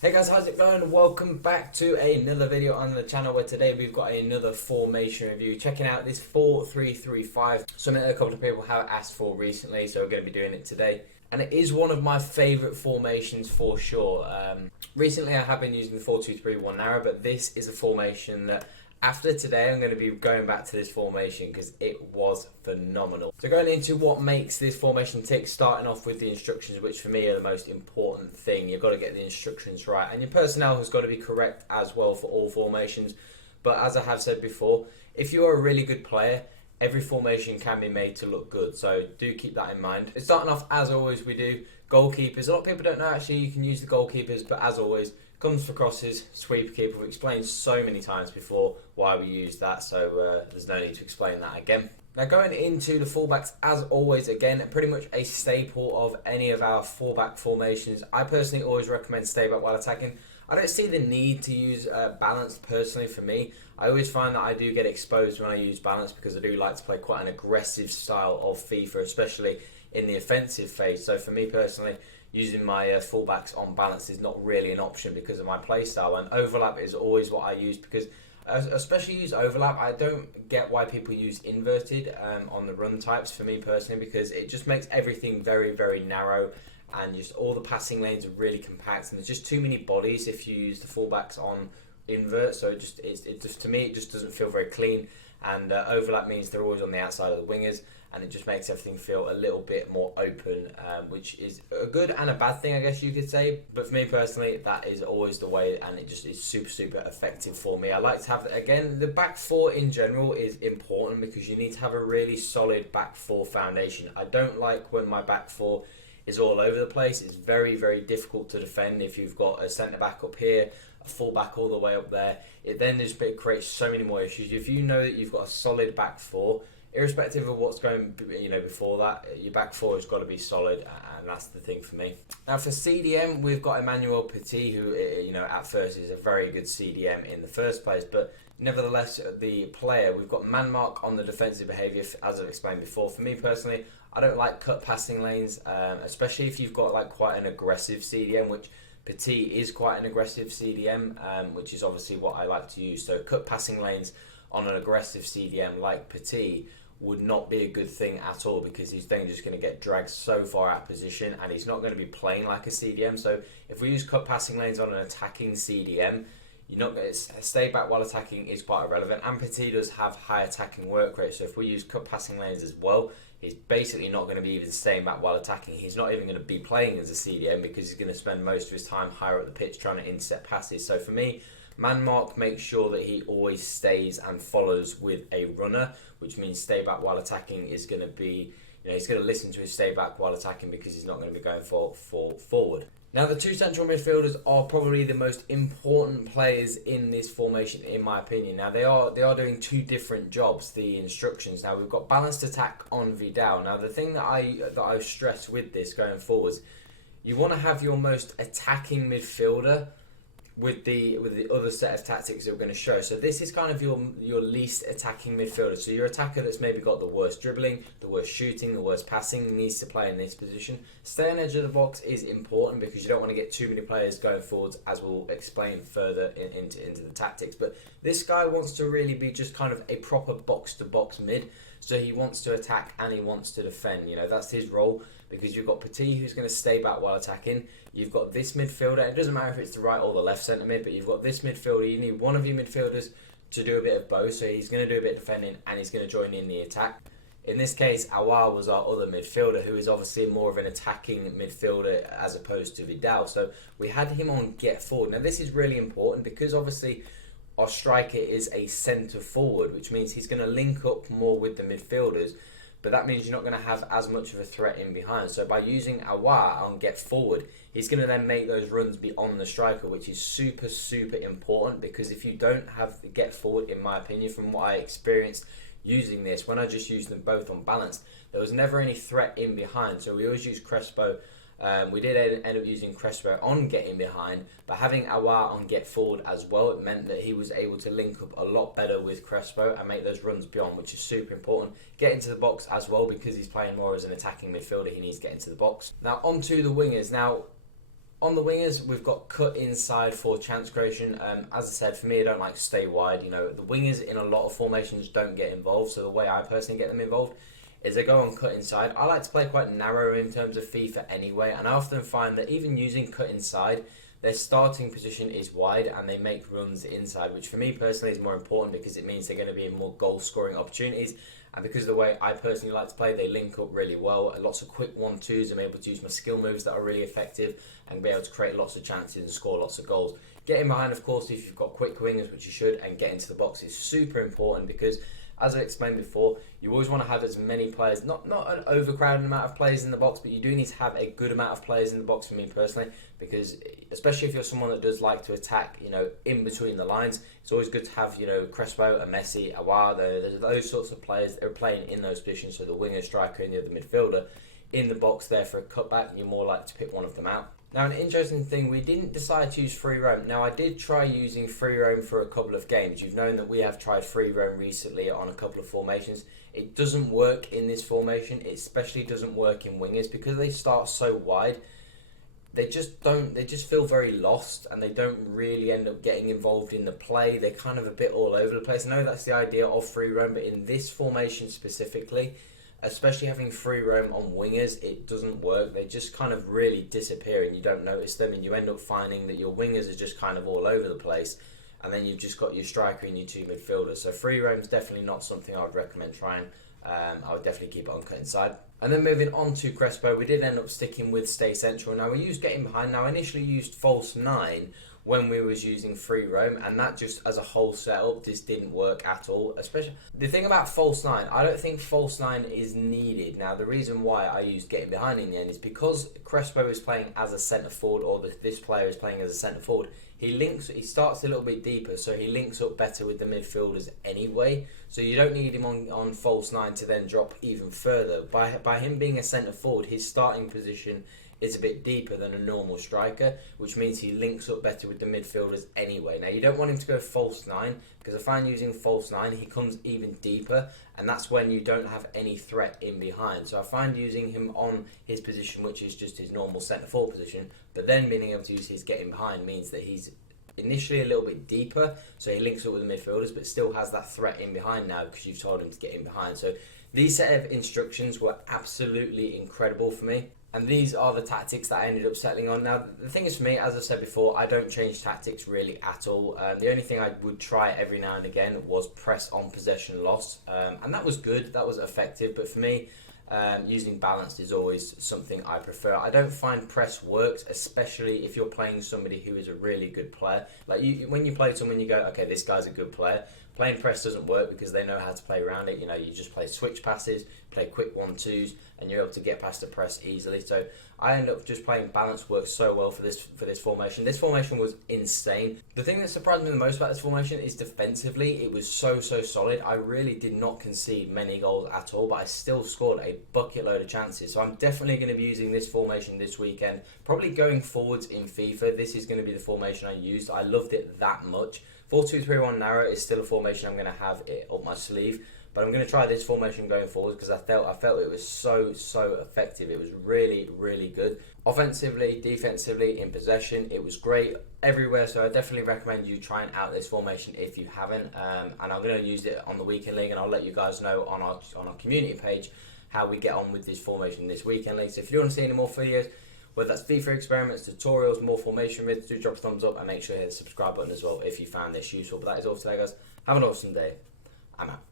Hey guys, how's it going? Welcome back to another video on the channel where today we've got another formation review. Checking out this 4-3-3-5, something that a couple of people have asked for recently, so we're going to be doing it today. And it is one of my favourite formations for sure. Recently I have been using the 4-2-3-1 narrow, but this is a formation that after today I'm going to be going back to this formation because it was phenomenal. So going into what makes this formation tick, starting off with the instructions, which for me are the most important thing. You've got to get the instructions right, and your personnel has got to be correct as well for all formations. But as I have said before, if you are a really good player, every formation can be made to look good, so do keep that in mind. Starting off, as always, we do goalkeepers. A lot of people don't know actually you can use the goalkeepers, but as always, comes for crosses, sweeper keeper. We've explained so many times before why we use that, so there's no need to explain that again. Now going into the fullbacks, as always, again, pretty much a staple of any of our fullback formations. I personally always recommend stay back while attacking. I don't see the need to use balance personally for me. I always find that I do get exposed when I use balance because I do like to play quite an aggressive style of FIFA, especially in the offensive phase. So for me personally, using my fullbacks on balance is not really an option because of my play style, and overlap is always what I use because especially use overlap. I don't get why people use inverted on the run types for me personally, because it just makes everything very, very narrow and just all the passing lanes are really compact, and there's just too many bodies if you use the fullbacks on invert. So it just to me it just doesn't feel very clean, and overlap means they're always on the outside of the wingers, and it just makes everything feel a little bit more open, which is a good and a bad thing, I guess you could say. But for me personally, that is always the way, and it just is super, super effective for me. I like to have, again, the back four in general is important because you need to have a really solid back four foundation. I don't like when my back four is all over the place. It's very, very difficult to defend if you've got a centre back up here, a full back all the way up there. It then just creates so many more issues. If you know that you've got a solid back four, irrespective of what's going, before that, your back four has got to be solid, and that's the thing for me. Now for CDM, we've got Emmanuel Petit, who, at first is a very good CDM in the first place, but nevertheless, the player, we've got man mark on the defensive behaviour, as I've explained before. For me personally, I don't like cut passing lanes, especially if you've got like quite an aggressive CDM, which Petit is quite an aggressive CDM, which is obviously what I like to use. So cut passing lanes on an aggressive CDM like Petit would not be a good thing at all, because he's then just going to get dragged so far out of position and he's not going to be playing like a CDM. So if we use cut passing lanes on an attacking CDM, you're not going to stay back while attacking is quite irrelevant, and Petit does have high attacking work rate. So if we use cut passing lanes as well, he's basically not going to be even staying back while attacking. He's not even going to be playing as a CDM because he's going to spend most of his time higher up the pitch trying to intercept passes. So for me, man mark makes sure that he always stays and follows with a runner, which means stay back while attacking is going to be, he's going to listen to his stay back while attacking because he's not going to be going for forward. Now the two central midfielders are probably the most important players in this formation in my opinion. Now they are doing two different jobs, the instructions. Now we've got balanced attack on Vidal. Now the thing that I've stressed with this going forwards, you want to have your most attacking midfielder with the other set of tactics that we're going to show. So this is kind of your least attacking midfielder. So your attacker that's maybe got the worst dribbling, the worst shooting, the worst passing, needs to play in this position. Stay on edge of the box is important because you don't want to get too many players going forwards, as we'll explain further into the tactics. But this guy wants to really be just kind of a proper box-to-box mid. So he wants to attack and he wants to defend. That's his role, because you've got Petit, who's going to stay back while attacking. You've got this midfielder. It doesn't matter if it's the right or the left centre mid, but you've got this midfielder. You need one of your midfielders to do a bit of both. So he's going to do a bit of defending and he's going to join in the attack. In this case, Awar was our other midfielder, who is obviously more of an attacking midfielder as opposed to Vidal. So we had him on get forward. Now this is really important because obviously our striker is a centre forward, which means he's going to link up more with the midfielders, but that means you're not going to have as much of a threat in behind. So by using Awar on get forward, he's going to then make those runs beyond the striker, which is super, super important, because if you don't have the get forward, in my opinion, from what I experienced using this, when I just used them both on balance, there was never any threat in behind. So we always use Crespo. We did end up using Crespo on getting behind, but having Awar on get forward as well, it meant that he was able to link up a lot better with Crespo and make those runs beyond, which is super important. Get into the box as well, because he's playing more as an attacking midfielder, he needs to get into the box. Now onto the wingers. Now On the wingers, we've got cut inside for chance creation. As I said, for me, I don't like to stay wide. You know, the wingers in a lot of formations don't get involved. So the way I personally get them involved is they go on cut inside. I like to play quite narrow in terms of FIFA anyway, and I often find that even using cut inside, their starting position is wide and they make runs inside, which for me personally is more important because it means they're going to be in more goal scoring opportunities. And because of the way I personally like to play, they link up really well. Lots of quick 1-2s. I'm able to use my skill moves that are really effective and be able to create lots of chances and score lots of goals. Getting behind, of course, if you've got quick wingers, which you should, and get into the box is super important because, as I explained before, you always want to have as many players, not an overcrowded amount of players in the box, but you do need to have a good amount of players in the box for me personally, because especially if you're someone that does like to attack, you know, in between the lines, it's always good to have, you know, Crespo, a Messi, a Wado, there's those sorts of players that are playing in those positions, so the winger, striker, and the other midfielder in the box there for a cutback, and you're more likely to pick one of them out. Now, an interesting thing, we didn't decide to use free roam. Now, I did try using free roam for a couple of games. You've known that we have tried free roam recently on a couple of formations. It doesn't work in this formation. It especially doesn't work in wingers because they start so wide. They just feel very lost and they don't really end up getting involved in the play. They're kind of a bit all over the place. I know that's the idea of free roam, but in this formation specifically, especially having free roam on wingers, it doesn't work. They just kind of really disappear and you don't notice them, and you end up finding that your wingers are just kind of all over the place, and then you've just got your striker and your two midfielders. So free roam is definitely not something I would recommend trying. I would definitely keep it on cut inside. And then moving on to Crespo, we did end up sticking with stay central. Now we used getting behind. Now I initially used false 9 when we was using free roam, and that just as a whole setup just didn't work at all. Especially the thing about false 9, I don't think false 9 is needed. Now the reason why I used getting behind in the end is because Crespo is playing as a centre forward, or this player is playing as a centre forward. He starts a little bit deeper, so he links up better with the midfielders anyway. So you don't need him on false 9 to then drop even further. By him being a centre forward, his starting position is a bit deeper than a normal striker, which means he links up better with the midfielders anyway. Now, you don't want him to go false 9, because I find using false 9, he comes even deeper, and that's when you don't have any threat in behind. So I find using him on his position, which is just his normal centre-forward position, but then being able to use his getting behind means that he's initially a little bit deeper, so he links up with the midfielders, but still has that threat in behind now because you've told him to get in behind. So these set of instructions were absolutely incredible for me. And these are the tactics that I ended up settling on. Now, the thing is for me, as I said before, I don't change tactics really at all. The only thing I would try every now and again was press on possession loss. And that was good, that was effective. But for me, using balanced is always something I prefer. I don't find press works, especially if you're playing somebody who is a really good player. Like when you play someone, you go, okay, this guy's a good player. Playing press doesn't work because they know how to play around it. You know, you just play switch passes, play quick 1-2s, and you're able to get past the press easily. So I end up just playing balance works so well for this formation. This formation was insane. The thing that surprised me the most about this formation is defensively, it was so solid. I really did not concede many goals at all, but I still scored a bucket load of chances. So I'm definitely going to be using this formation this weekend. Probably going forwards in FIFA, this is going to be the formation I used. I loved it that much. 4-2-3-1 narrow is still a formation I'm going to have it up my sleeve, but I'm going to try this formation going forward because I felt it was so effective. It was really good. Offensively, defensively, in possession, it was great everywhere. So I definitely recommend you trying out this formation if you haven't. And I'm going to use it on the weekend league, and I'll let you guys know on our community page how we get on with this formation this weekend league. So if you want to see any more videos, whether that's FIFA experiments, tutorials, more formation vids, do drop a thumbs up and make sure you hit the subscribe button as well if you found this useful. But that is all for today, guys. Have an awesome day. I'm out.